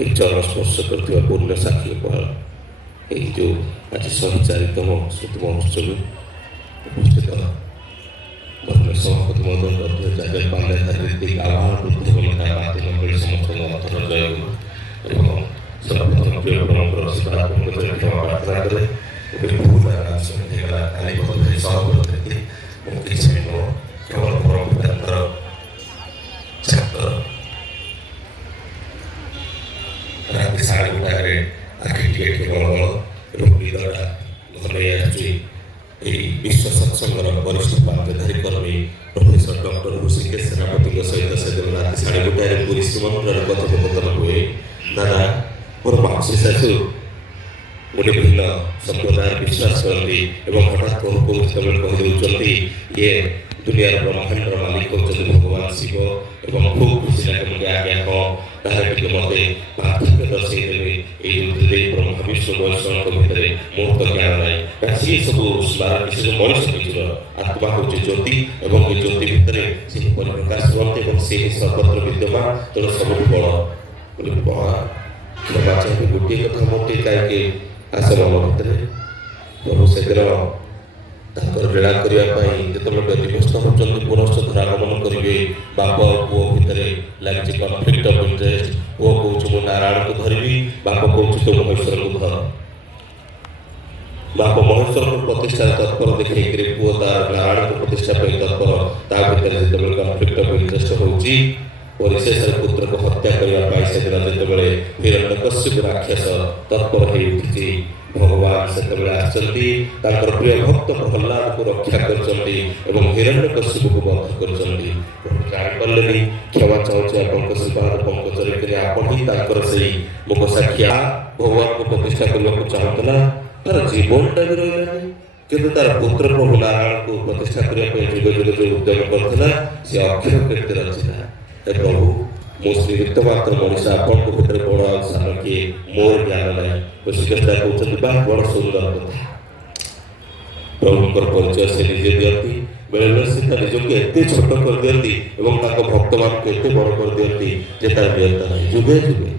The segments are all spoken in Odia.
এই চରଣ ସ୍ପର୍ଶ କରୁଥିବା ପୂର୍ଣ୍ଣ ସାକ୍ଷୀ ଉପହାର এই ଯେଉଁ ଆଜି 104ତମ ସ୍ମୃତି ମହୋତ୍ସବ ଉପସ୍ଥିତ ବର୍ତ୍ତମାନ ସଭାପତି ମହୋଦୟ ଅଧ୍ୟକ୍ଷ ଜାଗର ପାଣ୍ଡା ରୀତିକ ଆହ୍ୱାନ ବୁଦ୍ଧିବନତା ମାତୃ ମଣ୍ଡଳୀ ସମସ୍ତଙ୍କ ଅର୍ଥର ଜୟ ଏବଂ ସର୍ବପ୍ରଥମ ପ୍ରିୟ ପରମଙ୍କର ଆଶୀର୍ବାଦ ପଙ୍କଜରେ କ୍ଷମା ପ୍ରାର୍ଥନା କରେ ଏବେ ବହୁତ ହେଇଗଲା କାଲି ମଧ୍ୟ ସଭାପତି ମୁଁ କିଛି ନୁହଁ କେବଳ ପରମ ପିତାଙ୍କର ଛାତ୍ର ରାତି 9:30 ଆଖି ଟିକେ କେବଳ ଏବଂ ନିଦଟା ଘନେଇ ଆସୁଛି ଏହି ବିଶ୍ୱ ସତ୍ସଙ୍ଗର ବରିଷ୍ଠ ପାତ୍ରଧାରୀ କର୍ମୀ ପ୍ରଫେସର ଡକ୍ଟର ଋଷିକେଶ ସେନାପତିଙ୍କ ସହିତ ସେଦିନ ରାତି 9:30 ପୁରୀ ଶ୍ରୀମନ୍ଦିରର କଥୋପକଥନ ହୁଏ। ଦାଦା ମୋର ମାଉସୀ ଶାଶୁ ଗୋଟେ ଭିନ୍ନ ସମ୍ପ୍ରଦାୟ ବିଶ୍ୱାସ କରନ୍ତି ଏବଂ ହଠାତ୍ କହୁ ଯେତେବେଳେ କହିଦେଉଛନ୍ତି ଇଏ ଦୁନିଆର ବ୍ରହ୍ମାଣ୍ଡର ମାଲିକ ହେଉଛନ୍ତି ଭଗବାନ ଶିବ ଏବଂ ଖୁବ୍ ଖୁସି ଲାଗେ ମୋତେ ଆଜ୍ଞା ହଁ ତାହେଲେ ଟିକେ ମୋତେ ପାର୍ଥକ୍ୟ ଦର୍ଶାଇ ଦେବେ ଏଇ ଦୁଇ ବ୍ରହ୍ମ ବିଶ୍ୱ ବୈଷ୍ଣବଙ୍କ ଭିତରେ ମୋର ତ ଜ୍ଞାନ ନାହିଁ କାରଣ ସିଏ ସବୁ ସେ ଯେଉଁ ମଣିଷ ନିଜର ଆତ୍ମା ହେଉଛି ଜ୍ୟୋତି ଏବଂ ଏ ଜ୍ୟୋତି ଭିତରେ ସେ ପରିପ୍ରକାଶ ହୁଅନ୍ତି ଏବଂ ସେ ସର୍ବତ୍ର ବିଦ୍ୟମାନ ତେଣୁ ସବୁଠୁ ବଡ଼ ବୋଲି କ୍ଷମା ଚାହିଁବି ଗୋଟିଏ କଥା ମୋତେ କାହିଁକି ଆସେ ମନ ଭିତରେ ପ୍ରଭୁ ସେଦିନ ତାଙ୍କର ଲୀଳା କରିବା ପାଇଁ ଯେତେବେଳେ ବ୍ୟତିବ୍ୟସ୍ତ ହେଉଛନ୍ତି ପୁନଶ୍ଚ ଧରାଗମନ କରିବେ ବାପ ପୁଅ ଭିତରେ ଲାଗିଛି କନଫ୍ଲିକ୍ଟ ଅଫ୍ ଇଣ୍ଟରେଷ୍ଟ ପୁଅ କହୁଛି ମୁଁ ନାରାୟଣକୁ ଧରିବି ବାପ କହୁଛି ତୁ ମହେଶ୍ୱରକୁ ଧର ବାପ ମହେଶ୍ୱରଙ୍କୁ ପ୍ରତିଷ୍ଠାରେ ତତ୍ପର ଦେଖେଇକରି ପୁଅ ତାର ନାରାୟଣକୁ ପ୍ରତିଷ୍ଠା ପାଇଁ ତତ୍ପର ତା ଭିତରେ ଯେତେବେଳେ କନଫ୍ଲିକ୍ଟ ଅଫ୍ ଇଣ୍ଟରେଷ୍ଟ ହେଉଛି ପରିଶେଷରେ ପୁତ୍ରକୁ ହତ୍ୟା କରିବା ପାଇଁ ସେଦିନ ଯେତେବେଳେ ହିରଣ୍ୟକଶ୍ୟପ ରାକ୍ଷସ ତତ୍ପର ହେଇ ଉଠିଛି ଭଗବାନ ସେତେବେଳେ ଆସିଛନ୍ତି ତାଙ୍କର ପ୍ରିୟ ଭକ୍ତ ପ୍ରହ୍ଲାଦକୁ ରକ୍ଷା କରିଛନ୍ତି ଏବଂ ହିରଣ୍ୟକଶ୍ୟପକୁ ବଧ କରିଛନ୍ତି। ଜାଣିପାରିଲେନି କ୍ଷମା ଚାହୁଁଛି ଆପଣଙ୍କ ଶ୍ରୀପାଦ ପଙ୍କଜରେ କିନ୍ତୁ ଆପଣ ହିଁ ତାଙ୍କର ସେଇ ମୁକ ସାକ୍ଷୀ ଭଗବାନଙ୍କୁ ପ୍ରତିଷ୍ଠା କରିବାକୁ ଚାହୁଁଥିଲା ତାର ଜୀବନଟା ବି ରହିଲାନି କିନ୍ତୁ ତାର ପୁତ୍ର ପ୍ରଭୁ ନାରାୟଣକୁ ପ୍ରତିଷ୍ଠା କରିବା ପାଇଁ ଯୁଗ ଯୁଗ ଯେଉଁ ଉଦ୍ୟମ କରିଥିଲା ସେ ଅକ୍ଷର କୀର୍ତ୍ତି ରଚିଲା। ପ୍ରଭୁ ମୁଁ ଶ୍ରୀଯୁକ୍ତ ମାତ୍ର ମଣିଷ ଆପଣଙ୍କ ଭିତରେ ବଡ଼ ଆଉ ସାନ କିଏ ମୋର ଜ୍ଞାନ ନାହିଁ ଋଷିକେଶ କହୁଛନ୍ତି ବା ବଡ଼ ସୁନ୍ଦର କଥା ପ୍ରଭୁଙ୍କର ପରିଚୟ ସେ ନିଜେ ଦିଅନ୍ତି ବେଳେବେଳେ ସେ ତା ନିଜକୁ ଏତେ ଛୋଟ କରିଦିଅନ୍ତି ଏବଂ ତାଙ୍କ ଭକ୍ତମାନଙ୍କୁ ଏତେ ବଡ଼ କରିଦିଅନ୍ତି ଯେ ତାର ନିୟନ୍ତା ନାହିଁ ଯୁଗେ ଯୁଗେ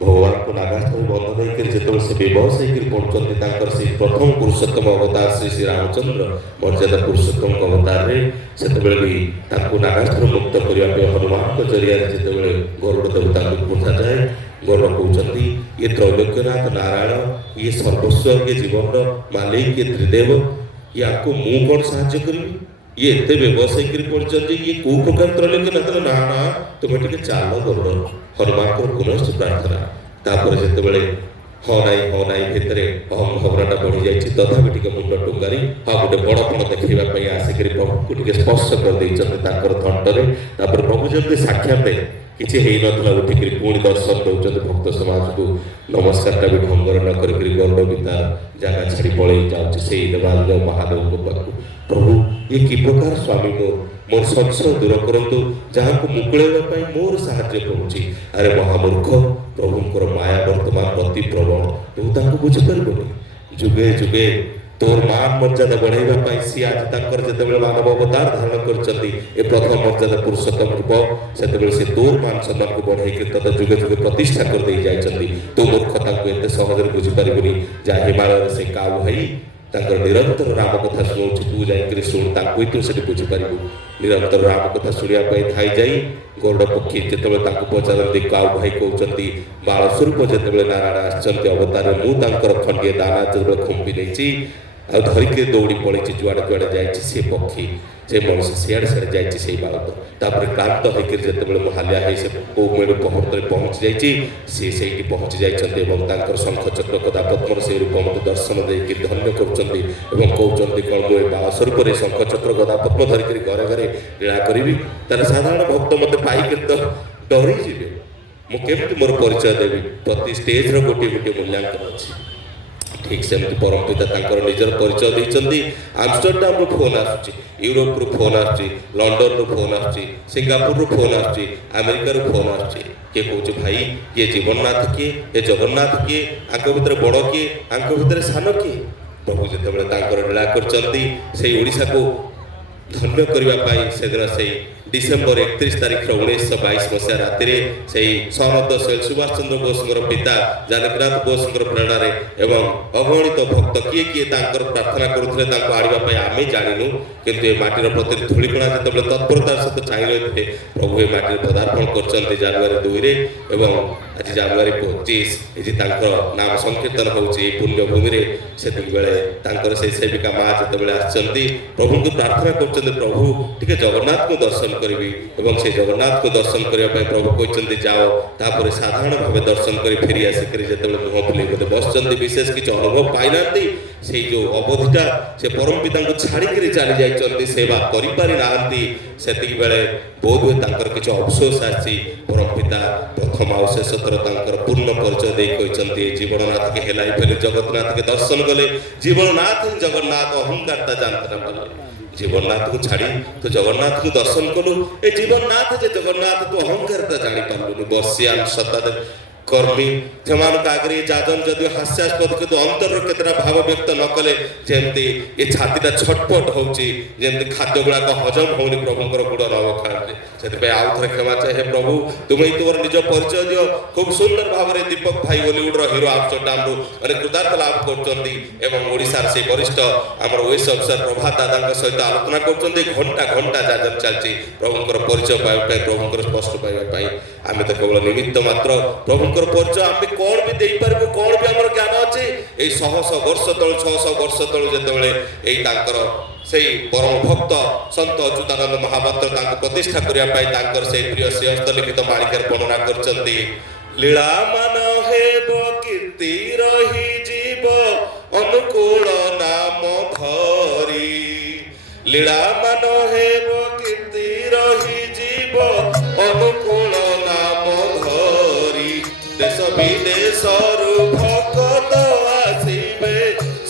ଭଗବାନଙ୍କୁ ନାଗାସ୍ଥରେ ବନ୍ଧ ଦେଇକରି ଯେତେବେଳେ ସେ ବିବଶ ହେଇକରି ପଡ଼ୁଛନ୍ତି ତାଙ୍କର ସେଇ ପ୍ରଥମ ପୁରୁଷୋତ୍ତମ ଅବତାର ଶ୍ରୀ ଶ୍ରୀ ରାମଚନ୍ଦ୍ର ମର୍ଯ୍ୟାଦା ପୁରୁଷୋତ୍ତମଙ୍କ ଅବତାରରେ ସେତେବେଳେ ବି ତାଙ୍କୁ ନାଗାସ୍ଥରୁ ମୁକ୍ତ କରିବା ପାଇଁ ହନୁମାନଙ୍କ ଜରିଆରେ ଯେତେବେଳେ ଗରୁଡ଼ ଦେବତାଙ୍କୁ ପଠାଯାଏ ଗରୁଡ଼ କହୁଛନ୍ତି ଇଏ ତ୍ରୈଲୋକ୍ୟନାଥ ନାରାୟଣ ଇଏ ସର୍ବସ୍ୱ ଇଏ ଜୀବନର ମାଲିକ ଇଏ ତ୍ରିଦେବ ୟାକୁ ମୁଁ କ'ଣ ସାହାଯ୍ୟ କରିବି ଇଏ ଏତେ ବ୍ୟବସାୟ ହେଇକରି ପଡ଼ିଛନ୍ତି ଇଏ କେଉଁ ପ୍ରକାର ତ୍ରୈଲୋକ୍ୟନାଥ ନା ନା ତୁମେ ଟିକେ ଚାଲ ଗରୁଡ଼ ହନୁମାନଙ୍କର ପୁନଶ୍ଚ ପ୍ରାର୍ଥନା ତାପରେ ଯେତେବେଳେ ହଁ ନାଇଁ ଭିତରେ ଅହଂ ଭାବନାଟା ବଢ଼ିଯାଇଛି ତଥାପି ଟିକେ ମୁଣ୍ଡ ଟୁଙ୍ଗାରି ହଁ ଗୋଟେ ବଡ଼ପଣ ଦେଖାଇବା ପାଇଁ ଆସିକରି ପ୍ରଭୁଙ୍କୁ ଟିକେ ସ୍ପର୍ଶ କରିଦେଇଛନ୍ତି ତାଙ୍କର ଥଣ୍ଟରେ ତାପରେ ପ୍ରଭୁ ଯେମିତି ସାକ୍ଷାତ କିଛି ହେଇନଥିଲା ଉଠିକରି ପୁଣି ଦର୍ଶନ ଦେଉଛନ୍ତି ଭକ୍ତ ସମାଜକୁ ନମସ୍କାରଟା ବି ଢଙ୍ଗର ନ କରିକରି ଗରୁଡ଼ ବି ତାର ଜାଗା ଛାଡ଼ି ପଳେଇ ଯାଉଛି ସେଇ ଦେବାଦେବ ମହାଦେବଙ୍କ ପାଖକୁ ପ୍ରଭୁ ଏ କି ପ୍ରକାର ସ୍ୱାମୀ ମୋର ସଂଶୟ ଦୂର କରନ୍ତୁ ଯାହାକୁ ମୁକୁଳେଇବା ପାଇଁ ମୋର ସାହାଯ୍ୟ କରୁଛି ଆରେ ମହାମୂର୍ଖ ପ୍ରଭୁଙ୍କର ମାୟା ବର୍ତ୍ତମାନ ଅତି ପ୍ରବଳ ତୁ ତାଙ୍କୁ ବୁଝିପାରିବୁନି ଯୁଗେ ଯୁଗେ ତୋର ମାନ ମର୍ଯ୍ୟାଦା ବଢ଼ାଇବା ପାଇଁ ସିଏ ଆଜି ତାଙ୍କର ଯେତେବେଳେ ମାନବ ଅବତାର ଧାରଣ କରିଛନ୍ତି ଏ ପ୍ରଥମ ମର୍ଯ୍ୟାଦା ପୁରୁଷୋତ୍ତମ ରୂପ ସେତେବେଳେ ସେ ତୋର ମାନ ସମ୍ମାନକୁ ବଢ଼େଇକି ତତେ ଯୁଗେ ଯୁଗେ ପ୍ରତିଷ୍ଠା କରିଦେଇ ଯାଇଛନ୍ତି ତୋ ମୂର୍ଖତାକୁ ଏତେ ସହଜରେ ବୁଝିପାରିବୁନି ଯାହା ହିମାଳୟରେ ସେ କାଉ ଭାଇ ତାଙ୍କର ନିରନ୍ତର ରାମ କଥା ଶୁଣୁଛୁ ତୁ ଯାଇକରି ଶୁଣୁ ତାଙ୍କୁ ହିଁ ତୁ ସେଠି ବୁଝିପାରିବୁ ନିରନ୍ତର ରାମ କଥା ଶୁଣିବା ପାଇଁ ଥାଇ ଯାଇ ଗରୁଡ଼ ପକ୍ଷୀ ଯେତେବେଳେ ତାଙ୍କୁ ପଚାରନ୍ତି କାଉ ଭାଇ କହୁଛନ୍ତି ବାଳ ସ୍ୱରୂପ ଯେତେବେଳେ ନାରାୟଣ ଆସିଛନ୍ତି ଅବତାରରେ ମୁଁ ତାଙ୍କର ଖଣ୍ଡିଏ ଦାନା ଯେତେବେଳେ ଖୁମ୍ପି ନେଇଛି ଆଉ ଧରିକି ଦୌଡ଼ି ପଳେଇଛି ଯୁଆଡ଼େ ଯୁଆଡ଼େ ଯାଇଛି ସେ ପକ୍ଷୀ ସେ ମଣିଷ ସିଆଡ଼େ ସିଆଡ଼େ ଯାଇଛି ସେଇ ବାଳକ ତାପରେ କ୍ଳାନ୍ତ ହେଇକରି ଯେତେବେଳେ ମୁଁ ହାଲିଆ ହେଇ ସେ କୋଉ ମେଳୁ ପହରରେ ପହଞ୍ଚି ଯାଇଛି ସିଏ ସେଇଠି ପହଞ୍ଚି ଯାଇଛନ୍ତି ଏବଂ ତାଙ୍କର ଶଙ୍ଖ ଚକ୍ର ଗଦା ପଦ୍ମର ସେଇ ରୂପ ମୋତେ ଦର୍ଶନ ଦେଇକି ଧନ୍ୟ କରୁଛନ୍ତି ଏବଂ କହୁଛନ୍ତି କ'ଣ ମୁଁ ଏ ବାଳ ସ୍ୱରୂପରେ ଶଙ୍ଖ ଚକ୍ର ଗଦା ପଦ୍ମ ଧରିକରି ଘରେ ଘରେ ଲୀଳା କରିବି ତାହେଲେ ସାଧାରଣ ଭକ୍ତ ମୋତେ ପାଇକରି ତ ଡରିଯିବେ ମୁଁ କେମିତି ମୋର ପରିଚୟ ଦେବି ପ୍ରତି ଷ୍ଟେଜ୍ର ଗୋଟିଏ ଗୋଟିଏ ମୂଲ୍ୟାଙ୍କନ ଅଛି ଠିକ୍ ସେମିତି ପରମ ପିତା ତାଙ୍କର ନିଜର ପରିଚୟ ଦେଇଛନ୍ତି ଆମଷ୍ଟରଡାମରୁ ଫୋନ୍ ଆସୁଛି ୟୁରୋପରୁ ଫୋନ୍ ଆସୁଛି ଲଣ୍ଡନରୁ ଫୋନ୍ ଆସୁଛି ସିଙ୍ଗାପୁରରୁ ଫୋନ୍ ଆସୁଛି ଆମେରିକାରୁ ଫୋନ୍ ଆସୁଛି କିଏ କହୁଛି ଭାଇ ଇଏ ଜୀବନନାଥ କିଏ ଏ ଜଗନ୍ନାଥ କିଏ ଆଙ୍କ ଭିତରେ ବଡ଼ କିଏ ଆଙ୍କ ଭିତରେ ସାନ କିଏ ପ୍ରଭୁ ଯେତେବେଳେ ତାଙ୍କର ଲୀଳା କରିଛନ୍ତି ସେଇ ଓଡ଼ିଶାକୁ ଧନ୍ୟ କରିବା ପାଇଁ ସେଦିନ ସେଇ ଡିସେମ୍ବର 31 ତାରିଖ 1922 ମସିହା ରାତିରେ ସେଇ ସହନଦ ଶୈଳ ସୁଭାଷ ଚନ୍ଦ୍ର ବୋଷଙ୍କର ପିତା ଜାନକୀନାଥ ବୋଷଙ୍କର ପ୍ରେରଣାରେ ଏବଂ ଅଗଣିତ ଭକ୍ତ କିଏ କିଏ ତାଙ୍କର ପ୍ରାର୍ଥନା କରୁଥିଲେ ତାଙ୍କୁ ଆଣିବା ପାଇଁ ଆମେ ଜାଣିନୁ, କିନ୍ତୁ ଏ ମାଟିର ପ୍ରତି ଧୂଳିକଣା ଯେତେବେଳେ ତତ୍ପରତାର ସହିତ ଚାହିଁ ରହିଥିଲେ ପ୍ରଭୁ ଏ ମାଟିରେ ପଦାର୍ପଣ କରିଛନ୍ତି ଜାନୁଆରୀ 2ରେ ଏବଂ ଆଜି ଜାନୁଆରୀ 25 ଆଜି ତାଙ୍କର ନାମ ସଂକୀର୍ତ୍ତନ ହେଉଛି ଏହି ପୁଣ୍ୟଭୂମିରେ। ସେତିକି ବେଳେ ତାଙ୍କର ସେଇ ସେବିକା ମା ଯେତେବେଳେ ଆସିଛନ୍ତି ପ୍ରଭୁଙ୍କୁ ପ୍ରାର୍ଥନା କରୁଛନ୍ତି ପ୍ରଭୁ ଟିକେ ଜଗନ୍ନାଥଙ୍କୁ ଦର୍ଶନ କରିବି ଏବଂ ସେ ଜଗନ୍ନାଥଙ୍କୁ ଦର୍ଶନ କରିବା ପାଇଁ ପ୍ରଭୁ କହିଛନ୍ତି ଯାଅ। ତାପରେ ସାଧାରଣ ଭାବେ ଦର୍ଶନ କରି ଫେରି ଆସିକରି ଯେତେବେଳେ ମୁହଁ ବୁଲେଇ ବୋଧେ ବସିଛନ୍ତି ବିଶେଷ କିଛି ଅନୁଭବ ପାଇନାହାନ୍ତି। ସେଇ ଯେଉଁ ଅବଧିଟା ସେ ପରମ ପିତାଙ୍କୁ ଛାଡ଼ିକିରି ଚାଲି ଯାଇଛନ୍ତି ସେବା କରିପାରି ନାହାନ୍ତି। ସେତିକି ବେଳେ ବୋଧହୁଏ ତାଙ୍କର କିଛି ଅଫସୋସ ଆସିଛି। ପରମ ପିତା ପ୍ରଥମ ଆଉ ଶେଷ ଥର ତାଙ୍କର ପୂର୍ଣ୍ଣ ପରିଚୟ ଦେଇ କହିଛନ୍ତି ଜୀବନନାଥকে ହେଲାଇ ଫେରି ଜଗନ୍ନାଥকে ଦର୍ଶନ କଲେ। ଜୀବନନାଥ ଜଗନ୍ନାଥ ଅହଙ୍କାରତା ଜାଣତେ ନା ପାରଲେ। ଜୀବନନାଥକୁ ଛାଡ଼ି ତୁ ଜଗନ୍ନାଥକୁ ଦର୍ଶନ କଲୁ। ଏ ଜୀବନନାଥ ଯେ ଜଗନ୍ନାଥ ତୁ ଅହଙ୍କାରତା ଜାଣିପାରିଲୁନି। ବର୍ଷିଆନ ଶତାବ୍ଦୀ କର୍ମୀ ସେମାନଙ୍କ ଆଗରେ ଯାଜନ ଯଦିଓ ହାସ୍ୟାସ୍ପଦ କିନ୍ତୁ ଅନ୍ତରରେ କେତେଟା ଭାବ ବ୍ୟକ୍ତ ନ କଲେ ଯେମିତି ଏ ଛାତିଟା ଛଟପଟ ହେଉଛି, ଯେମିତି ଖାଦ୍ୟ ଗୁଡ଼ାକ ହଜମ ହେଉନି ପ୍ରଭୁଙ୍କର ଗୁଡ଼ ନ ଖାଆନ୍ତି। ସେଥିପାଇଁ ଆଉ ଥରେ କ୍ଷମା ଚାହେଁ ହେ ପ୍ରଭୁ ତୁମେ ତୁମର ନିଜ ପରିଚୟ ଦିଅ। ଖୁବ୍ ସୁନ୍ଦର ଭାବରେ ଦୀପକ ଭାଇ ବଲିଉଡର ହିରୋ ଆମଷ୍ଟରଡାମରୁ ମାନେ କୃତାର୍ଥ ଲାଭ କରୁଛନ୍ତି ଏବଂ ଓଡ଼ିଶାର ସେ ବରିଷ୍ଠ ଆମର ଓଏସ୍ ଅଫିସର ପ୍ରଭାତ ଦାଦାଙ୍କ ସହିତ ଆଲୋଚନା କରୁଛନ୍ତି। ଘଣ୍ଟା ଘଣ୍ଟା ଯାଜନ ଚାଲିଛି ପ୍ରଭୁଙ୍କର ପରିଚୟ ପାଇବା ପାଇଁ, ପ୍ରଭୁଙ୍କର ସ୍ପଷ୍ଟ ପାଇବା ପାଇଁ। ଆମେ ତ କେବଳ ନିମିତ୍ତ ମାତ୍ର। ପ୍ରଭୁଙ୍କର ପରିଚୟ ଆମେ କ'ଣ ବି ଦେଇପାରିବୁ, କ'ଣ ବି ଆମର ଜ୍ଞାନ ଅଛି। ଏଇ 100 ବର୍ଷ ତଳୁ 600 ବର୍ଷ ତଳୁ ଯେତେବେଳେ ଏଇ ତାଙ୍କର ସେଇ ପରମ ଭକ୍ତ ସନ୍ତ ଅଚ୍ୟୁତାନନ୍ଦ ମହାପାତ୍ର ତାଙ୍କୁ ପ୍ରତିଷ୍ଠା କରିବା ପାଇଁ ତାଙ୍କର ସେଇ ପ୍ରିୟ ଶ୍ରୀହସ୍ତ ଲିଖିତ ମାଳିକାରେ ବର୍ଣ୍ଣନା କରିଛନ୍ତି। ଲୀଳା ମାନ ହେବ କୀର୍ତ୍ତି ରହିଯିବ ଅନୁକୂଳ ନାମ ଧରି। ଲୀଳା ମାନ ହେବ କୀର୍ତ୍ତି ରହିଯିବ ଅନୁକୂଳ ନାମ ଧରି। ଦେଶ ବିଦେଶରୁ ଭକ୍ତ ଆସିବେ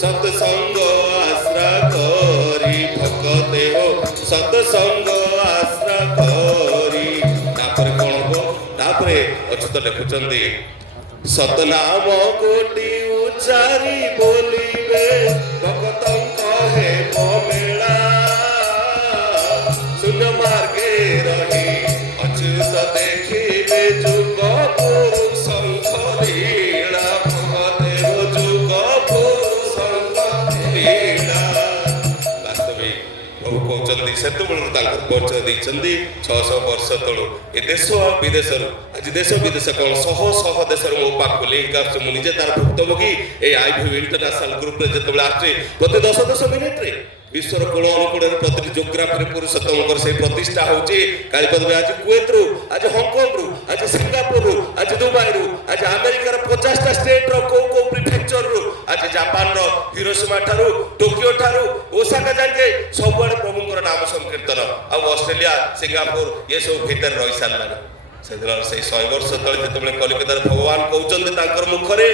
ସତ୍ସଙ୍ଗ ଆଶ୍ରା କରି। ଭକ୍ତେ ଓ ସତ୍ସଙ୍ଗ ଆଶ୍ରା କରି। ତାପରେ କ'ଣ ହବ? ତାପରେ ଅଚ୍ୟୁତ ଲେଖୁଛନ୍ତି ସତନାମ କୋଟି ଉଚ୍ଚାରି ବୋଲିବେ ଭକ୍ତଙ୍କ ହେବ ମେଳା। ଶୂନ୍ୟ ମାର୍ଗେ ରହି ଅଚ୍ୟୁତ ଦେଖିବେ ଯୁଗ ପୁରୁଷଙ୍କ ଲୀଳା। ଭକ୍ତଦେବ ଯୁଗ ପୁରୁଷଙ୍କ ଲୀଳା। ବାସ୍ତବିକ ପ୍ରଭୁ କହୁଛନ୍ତି ସେତେବେଳରୁ ତାଙ୍କର ପରିଚୟ ଦେଇଛନ୍ତି 600 ବର୍ଷ ତଳୁ ଏ ଦେଶ ଆଉ ବିଦେଶରୁ। ଆଜି ଦେଶ ବିଦେଶ କ'ଣ ଶହ ଶହ ଦେଶରୁ ମୋ ପାଖକୁ ଲିଙ୍କ ଆସୁଛି। ମୁଁ ନିଜେ ତାର ଭୁକ୍ତଭୋଗୀ। এই আইভিউ ইন্টারন্যাশনাল গ্রুপে যেতবে আসছে প্রতি 10-10 মিনিটে বিশ্বর কোণ অনুকূলের প্রতিটি জিওগ্রাফির পুরুষোত্তমଙ୍କର সেই প্রতিষ্ঠা হচ্ছে। কালীপদ ভাই আজ কুয়েতরু, আজ হংকংরু, আজ সিঙ্গাপুরু, আজ দুবাইরু, আজ আমেরিকার 50টা স্টেটর কেউ কেউ প্রিফেকচররু, আজ জাপানর হিରୋସୀମା ଠାରୁ ଟୋକିଓ ଠାରୁ ଓସାକା ଯାକେ ସବୁଆଡ଼େ ପ୍ରଭୁଙ୍କର ନାମ ସଂକୀର୍ତ୍ତନ। ଆଉ ଅଷ୍ଟ୍ରେଲିଆ ସିଙ୍ଗାପୁର ଏସବୁ ଭିତରେ ରହିସାରିଲାଣି। ସେଦିନ ସେଇ 100 ବର୍ଷ ତଳେ ଯେତେବେଳେ କଲିକତାରେ ଭଗବାନ କହୁଛନ୍ତି ତାଙ୍କର ମୁଖରେ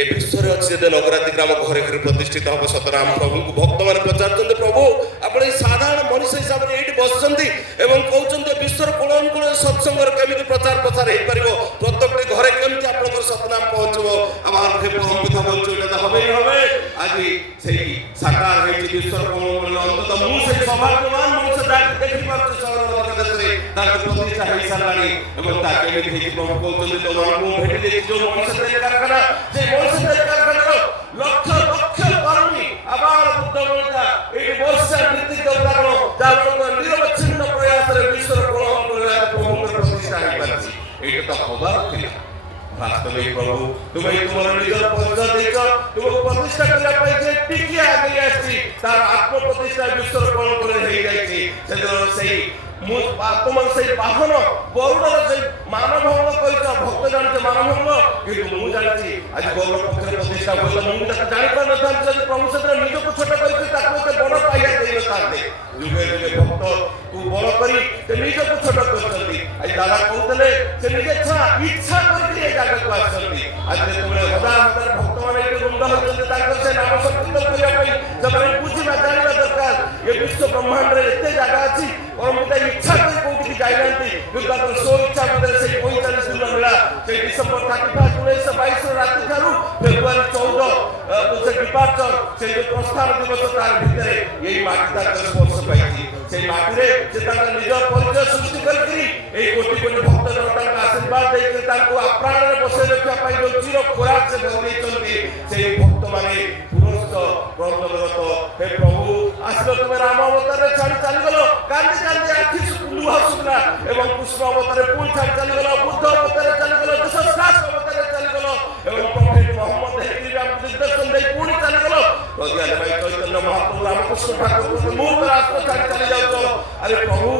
ଏ ବିଶ୍ୱରେ ଅଛି ଯେତେ ନଗରାତି ଗ୍ରାମ ଘରେ ଘରେ ପ୍ରତିଷ୍ଠିତ ହେବ ସତରାମ ପ୍ରଭୁଙ୍କୁ ଭକ୍ତମାନେ ପଚାରୁଛନ୍ତି ପ୍ରଭୁ ଆପଣ ଏଇ ସାଧାରଣ ମଣିଷ ହିସାବରେ ଏଇଠି ବସିଛନ୍ତି ଏବଂ କହୁଛନ୍ତି ବିଶ୍ୱର କୋଣ ଅନୁକୋଣରେ ସତ୍ସଙ୍ଗର କେମିତି ପ୍ରଚାର ପ୍ରସାର ହେଇପାରିବ, ପ୍ରତ୍ୟେକଟି ଘରେ କେମିତି ଆପଣଙ୍କର ସତନାମ ପହଞ୍ଚିବ। ଆମର ପରମ ପିତା ବଞ୍ଚୁ ଏଇଟା ତ ହବେ ହିଁ ହବେ। ଆଜି ସେଇ ସାକାର ହେଇଛି ବିଶ୍ୱର କୋଣ ଅନୁକୋଣରେ। ଅନ୍ତତଃ ମୁଁ ସେଇ ସୌଭାଗ୍ୟବାନ ମଣିଷ ଯାହାକି ଦେଖିପାରୁଛି ସହର ଦେଶରେ ତାଙ୍କ ପ୍ରତିଷ୍ଠା ହେଇସାରିଲାଣି ଏବଂ ତା କେମିତି ହେଇଛି ପ୍ରଭୁ କହୁଛନ୍ତି ତମମାନଙ୍କୁ ମୁଁ ଭେଟି ଦେଇଛି ଯେଉଁ ମଣିଷ କାରଖାନା ସେ লক্ষ লক্ষ কর্মী আবার বুদ্ধ বলিতা এই বর্ষা নীতি দেবতার যার নিরবচ্ছিন্ন প্রয়াসের বিশ্বর গ্রহণ করে প্রভুর প্রতিষ্ঠা হইপারছি। এইটা তো হবার ছিল। বাস্তবিক প্রভু তুমি তোমার নিজের পরিচয় দিচ্ছ, তুমি প্রতিষ্ঠা করা পাই যে টিকি আগে আসছি তার আত্মপ্রতিষ্ঠা বিশ্বর গ্রহণ করে হয়ে যাইছি। সেজন্য সেই তোমার সেই বাহন গরুড়ের সেই মানভঙ্গ কইছ ভক্ত জানছে মানভঙ্গ, কিন্তু ମୁଁ ଜାଣିଛି ଆଜି ଗରୁଡ଼ ପକ୍ଷରେ ପ୍ରତିଷ୍ଠା ହୋଇଥିଲା। ମୁଁ ତାକୁ ଜାଣିପାରିନଥାନ୍ତି ଯଦି ପ୍ରଭୁ ସେଥିରେ ନିଜକୁ ଛୋଟ କରିକି ତାକୁ ଏତେ ବଡ଼ ପାଇବା ଦେଇନଥାନ୍ତେ। ଯୁଗେ ଯୁଗେ ଭକ୍ତକୁ ବଡ଼ କରି ସେ ନିଜକୁ ଛୋଟ କରିଛନ୍ତି। ଆଜି ଦାଦା କହୁଥିଲେ ସେ ନିଜେ ଇଚ୍ଛା କରିକି ଏ ଜାଗାକୁ ଆସିଛନ୍ତି। ଆଜି ଯେତେବେଳେ ହଜାର ହଜାର ଭକ୍ତମାନେ ଏଠି ରୁଣ୍ଡ ହୋଇଛନ୍ତି ତାଙ୍କର ସେ ନାମ ସଂକୀର୍ତ୍ତନ କରିବା ପାଇଁ ସେମାନେ ବୁଝିବା ଜାଣିବା ଦରକାର ଏ ବିଶ୍ୱ ବ୍ରହ୍ମାଣ୍ଡରେ ଏତେ ଜାଗା ଅଛି। ପରମ ପିତା ଇଚ୍ଛା କରି କୋଉଠିକି ଯାଇନାହାନ୍ତି, କିନ୍ତୁ ତାଙ୍କର ସ୍ୱ ଇଚ୍ଛା ମଧ୍ୟରେ ସେଇ 45 ଦିନ ମେଳା সেই ডিসেম্বর 31 1922 রাত্রি ঠাରୁ ফেব্রুয়ারি 14 ସେ ଡିପାର୍ଚର ସେ ଯୋଉ ପ୍ରସ୍ଥାନ ଦିବସ ତାର ଭିତରେ ଏଇ ମାଟି ତାର ସ୍ପର୍ଶ ପାଇଛି ସେଇ ମାଟିରେ ସେ ତାଙ୍କ ନିଜ ପରିଚୟ ସୃଷ୍ଟି କରିକି ଏଇ କୋଟି କୋଟି ଭକ୍ତ ଜନତାଙ୍କ ଆଶୀର୍ବାଦ ଦେଇକି ତାଙ୍କୁ ଆପ୍ରାଣରେ ବସାଇ ରଖିବା ପାଇଁ ଯୋଉ ଚିର ଖୋରାକ ସେ ବନେଇଛନ୍ତି ସେଇ ଭକ୍ତମାନେ ପୁରସ୍ତ ବ୍ରହ୍ମଜଗତ ହେ ପ୍ରଭୁ ଆସିଲ ତୁମେ ରାମ ଅବତାରରେ ଛାଡ଼ି ଚାଲିଗଲ କାନ୍ଦି କାନ୍ଦି ଆଖି ଲୁହ ଶୁଖିଲା ଏବଂ କୃଷ୍ଣ ଅବତାରରେ ପୁଣି ଛାଡ଼ି ଚାଲିଗଲ ବୁଦ୍ଧ ଅବତାରରେ ଚାଲିଗଲ ଯଶସ୍କାଶ ଅବତାରରେ ଚାଲିଗଲ ଏବଂ ପ୍ରଭେଦ ମହମ୍ମଦ ହେକିରି ଆମକୁ ନିର୍ଦ୍ଦେଶନ ଦେଇ ପୁଣି ଚାଲିଗଲ ପ୍ରଜ୍ଞାନ ଭାଇ ଚୈତନ୍ୟ ମହାପ୍ରଭୁ ରାମକୃଷ୍ଣ ଠାକୁର ମୁଁ ତ ରାସ୍ତା ଛାଡ଼ି ଚାଲି ଯାଉଛ ଆରେ ପ୍ରଭୁ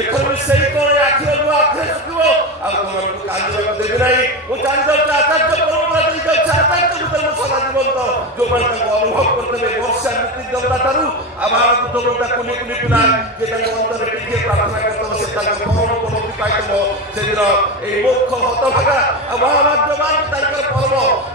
ଏଥର ବି ସେଇ କଣ ଆଖିର ଲୁହ ଆଖିରେ ଶୁଖିବ ଆଉ ତୁମକୁ କାନ୍ଦିବାକୁ ଦେବି ନାହିଁ ମୁଁ ଚାଲି ଯାଉଛି ଆଚାର୍ଯ୍ୟ ପରମ୍ପରା ଦେଇ ଯାଉଛି ଆଚାର୍ଯ୍ୟ ଭିତରେ ମୁଁ ସଦା ଜୀବନ୍ତ ଯୋଉମାନେ ତାଙ୍କୁ ଅନୁଭବ କରିଦେବେ ବର୍ଷା ନୀତି ଦେବତା ଠାରୁ ଆଉ ମହାବୁଦ୍ଧ ଦେବତା କୁନି କୁନି ପିଲା ଯେ ତାଙ୍କ ଅନ୍ତରରେ ଟିକେ ପ୍ରାର୍ଥନା କରିଦେବ ସେ ତାଙ୍କ ପରମ ପରମତି ପାଇଦେବ ସେଦିନ ଏଇ ମୂର୍ଖ ହତଭାଗା ଆଉ ମହାଭାଗ୍ୟବାନ ତାଙ୍କର ପରମ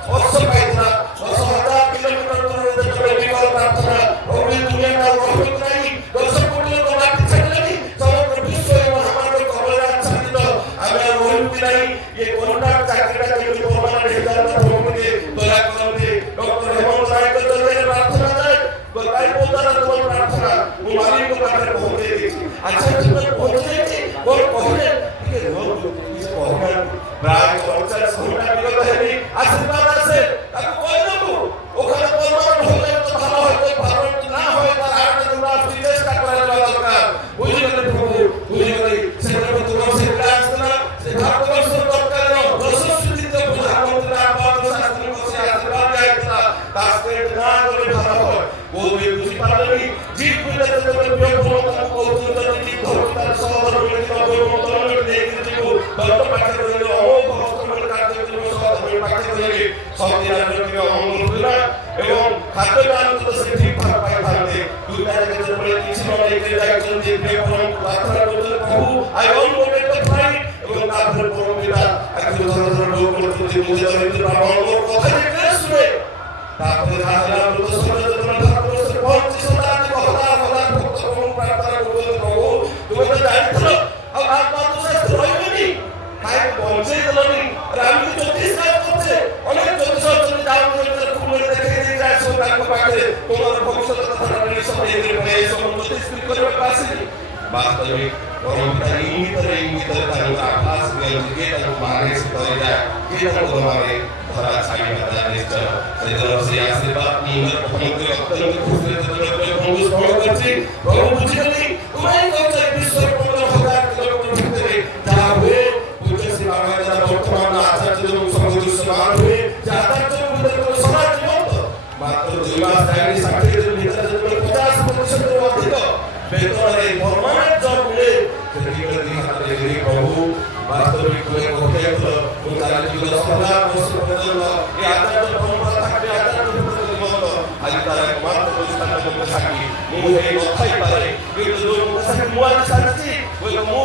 ବର୍ଷ ପାଇଥିଲା 10,000 କିଲୋମିଟର ଦୂରରେ ଯେତେବେଳେ ବିକଳ ପ୍ରାର୍ଥନା ପ୍ରଭୁ ଦୁନିଆଟା ରହିବାକୁ ନାହିଁ 10 କୋଟି ଲୋକ ମାଟି ଛାଡ଼ିଲେଣି ସମଗ୍ର ବିଶ୍ୱ ଏ ମହାମାରୀର କବଳରେ ଆଚ୍ଛାଦିତ ଆମେ ଆଉ ରହିବୁ ନାହିଁ ଏ କରୋନା ଚାକିରିଟା କେମିତି ପରମାନେଣ୍ଟ ହେଇଯାଆନ୍ତା ପ୍ରଭୁଙ୍କୁ ଦୟା କରନ୍ତି ଡକ୍ଟର ହେମନ୍ତ ନାୟକ ଜରିଆରେ ପ୍ରାର୍ଥନା ଯାଏ ଗୋଟାଏ ପଦାର ତୁମ ପ୍ରାର୍ଥନା ମୁଁ ମାଲିକ ପାଖରେ ପହଞ୍ଚେଇ ଦେଇଛି ଆଚ୍ଛା ତୁମେ ପହଞ୍ଚି ଯାଇଛି କ'ଣ କହିଲେ ଟିକେ ରୁହନ୍ତୁ କିଛି କହିନାହାନ୍ତି ପ୍ରାୟ 45 ଘଣ୍ଟା ବିଗତ ହେଲି আশীর্বাদ আছে তাকে কই দেব ওখানে পরমাণু হলে তো ভালো হতো ভালো না হয় তার আগে তোমরা চেষ্টা করে দেওয়া দরকার বুঝি গেলে প্রভু বুঝি গেলে সেখানে তোমরা সে কাজ না সে ভারতবর্ষ দরকার দশস্বীতে প্রধানমন্ত্রী আবাদ শাসন করছে আশীর্বাদ দেয়তা তাকে না করে ভালো হয় ওই বুঝি পারলেনি জিত বুঝতে তোমরা বিয়োগমতা কৌতুক নীতি ধর্মতার সমাধান করে তবে মতলবে দিয়ে দিব দণ্ড পাঠা করে অমোঘ হস্তমল কার্য সংবিধানকে অমল হল এবং খাদ্য দান সে ঠিকঠাক পাই ভারতে দুইটা যেତେବେଳେ କିଛି ନ ନେଇକି ଯାଇଛନ୍ତି ପ୍ରାର୍ଥନା କରୁଛନ୍ତି ପ୍ରଭୁ I on moment of fight ଏବଂ ତାପରେ ପରମିଲା ଆଖି ଧର ଧର ଲୋକ କରୁଛନ୍ତି ମୁଁ ଜାଣିଛି ବ୍ରାହ୍ମଣ କଥା ଟିକେ ଶୁଣେ ତାପରେ ରାଜା ମୃତ ସମାଜ ଠାକୁର ସେ ପହଞ୍ଚି ସଦାନ ହଜାର ହଜାର ଭକ୍ତ ପ୍ରଭୁ ପ୍ରାର୍ଥନା କରୁଛନ୍ତି ପ୍ରଭୁ ତୁମେ ତ ଜାଣିଥିଲ ଆଉ ଆତ୍ମବିଶ୍ୱାସ ରହିବନି କାହିଁକି ବଞ୍ଚେଇ ଦେଲନି ରାମକୁ ଜ୍ୟୋତିଷ করছে অনেক জ্যোতিষ অর্জন যাও কুমড়ে দেখে দিয়ে যায় তাଙ୍କ পাখে তোমার ভবিষ্যৎ কথা জানি সব এই সমস্ত জ্যোতিষ করে আসেনি বাস্তবিক পরমপিতা ইঙ্গিতরে তার আভাস দিয়ে তাকে মারে করে যায় যে তাকে তোমারে ধরা ছাড়িয়ে দেয় নিশ্চয় সেই আশীর্বাদ নিয়ে প্রভুকে অত্যন্ত খুশি প্রভু স্মরণ করছি প্রভু বুঝিনি তোমায় করছে বিশ্বের 15,000 কিলোমিটার ভিতরে যা হয়ে পূজ্য শ্রী রামায়ণ বর্তমান আচার্য সমান হয়ে যাতার জন্য সমাজ জীবন্ত মাত্র 2 মাস যায়নি সাক্ষীদের ভিতরে 50% অধিক বেতনের পরমানেন্ট জব মিলে সেদিকে দিকে হাতে রেখে প্রভু বাস্তবিক করে করতে হলো ও তারা জীবন সদা বসল এই আচার্য পরম্পরা থাকবে আচার্য ভিতরে জীবন্ত আজ তারা মাত্র প্রতিষ্ঠানের মধ্যে থাকি ମୁଁ এই নথাই পারে কিন্তু লোক সাথে মুয়াজ সাথী ওই মু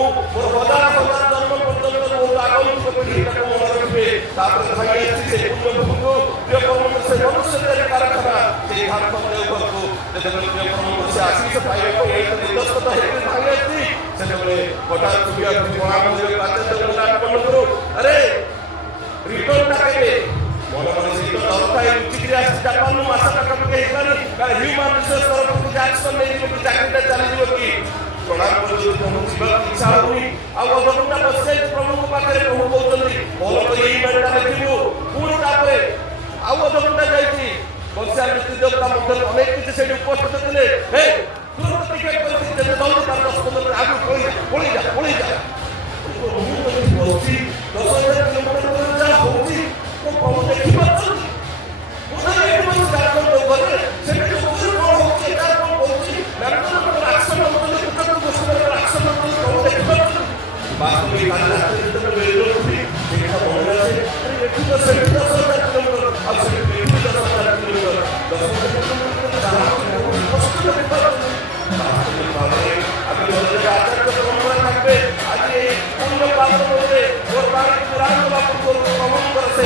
হজার হজার জন্ম পর্যন্ত বহু আগন্তুক পিঢ়িটাকে মনে রাখবে তারপরে ভাই আসছে পূর্ণভূত প্রিয় কর্ম সে মনুষ্যদের কারখানা সেই ভারত দেবঘরକୁ যেତେବେଳେ প্রিয় কর্ম সে আশিস পাইବାକୁ এই নির্দেশিত ହେଇ ଭାଇ আসছি সেତେବେଳେ হঠাৎ সুবিয়া মহামন্দির কাছে নাটপন্ন করো আরে রিটার্নটা কেবে মনে মনে সেই তো দরকার উচিত আসছে জাপানରୁ ମାସ ପାଖାପାଖି ହେଇଗଲାଣି ହ୍ୟୁମାନ ରିସୋର୍ସ ତରଫରୁ ଆକ୍ସନ ନେଇଯିବ କି ଚାକିରିଟା ଚାଲିଯିବ କି ପ୍ରଣାମ କରୁଛୁ ପ୍ରଭୁ ଯିବାକୁ ଇଚ୍ଛା ହଉନି ଆଉ ଅଧଘଣ୍ଟା ବସିଯାଇଛି ପ୍ରଭୁଙ୍କ ପାଖରେ ପ୍ରଭୁ କହୁଛନ୍ତି ଭଲ ତ ଏଇ ମେଳଟା ଲେଖିବୁ ପୁଣି ତାପରେ ଆଉ ଅଧଘଣ୍ଟା ଯାଇଛି ବର୍ଷା ମୃତ୍ୟୁ ଦେବତା ମଧ୍ୟରେ ଅନେକ କିଛି ସେଠି ଉପସ୍ଥିତ ଥିଲେ ହେ ତୁରନ୍ତ ଟିକେଟ କରିଛି ଯେତେ ଜଲ୍ଦି ତାର 10 କିଲୋମିଟର ଆଗକୁ ପଳେଇ ଯା ମୁଁ ତ ବସିଛି 10,000 କିଲୋମିଟର ଯାହା ହଉଛି ମୁଁ ପ୍ରଭୁ ଦେଖିପାରୁଛନ୍ତି ମୁଁ ତ ଏଠି ବସି କାର୍ଯ୍ୟ ଦେବରେ ସେଠି କଣ ହଉଛି ତାର କଣ କହୁଛି ମ୍ୟାନେଜର ଆକ୍ସନ ନେଉଛନ୍ତି କୁଟକ ଗୋଷ୍ଠୀର ଆକ୍ସନ ନେଉଛନ୍ତି ପ୍ରଭୁ ଦେଖିପାରୁଛନ୍ତି ବାସ୍ତବିକ କାଲି ରାତିରେ ଯେତେବେଳେ ବେଳୁଠି ଦେଖିବା ମନେ ଅଛି ଏଠି ତ ସେଠି 10,000 କିଲୋମିଟର ଆଉ ସେଠି 10,000 କିଲୋମିଟର 10,000 କିଲୋମିଟର ଯାହା କଷ୍ଟ ଦେଖିପାରୁଛନ୍ତି বাস্তবিক ভাবে আমি বলতে আচার্য পরম্পরা থাকবে আজ এই পূর্ণ পাত্র মধ্যে ওর বাড়ি পুরাণ বাপুর করবো ভ্রমণ করেছে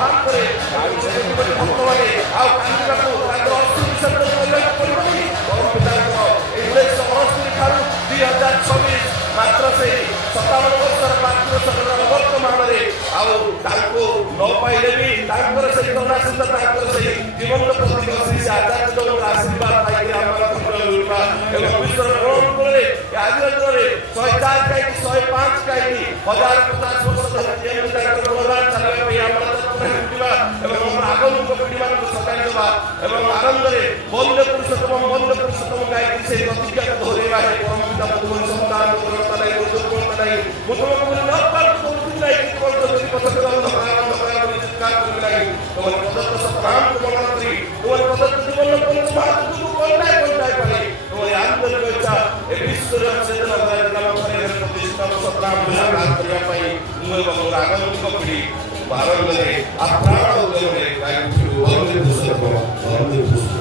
ভাগ করে ভক্তমানে আও কান্দিবাকু তাদের অসুবিধার কল্যাণ করবনি বরং পিতাଙ୍କ এই 1969 ଠାରୁ 2026 ମାତ୍ର ସେଇ 57 ବର୍ଷର ପାତ୍ର kita butuh sembah butuh tanai butuh tanai butuh mendapat butuh naik butuh dari pasal dalam diwujudkan kembali dengan pasal kesepahaman kementerian dengan pasal kejualan sembah itu kondai balik dengan yang berbaca episode setelah dalam perjalanan kita setelah berjalan tercapai membangun untuk beri barang dari apa yang mereka itu orang itu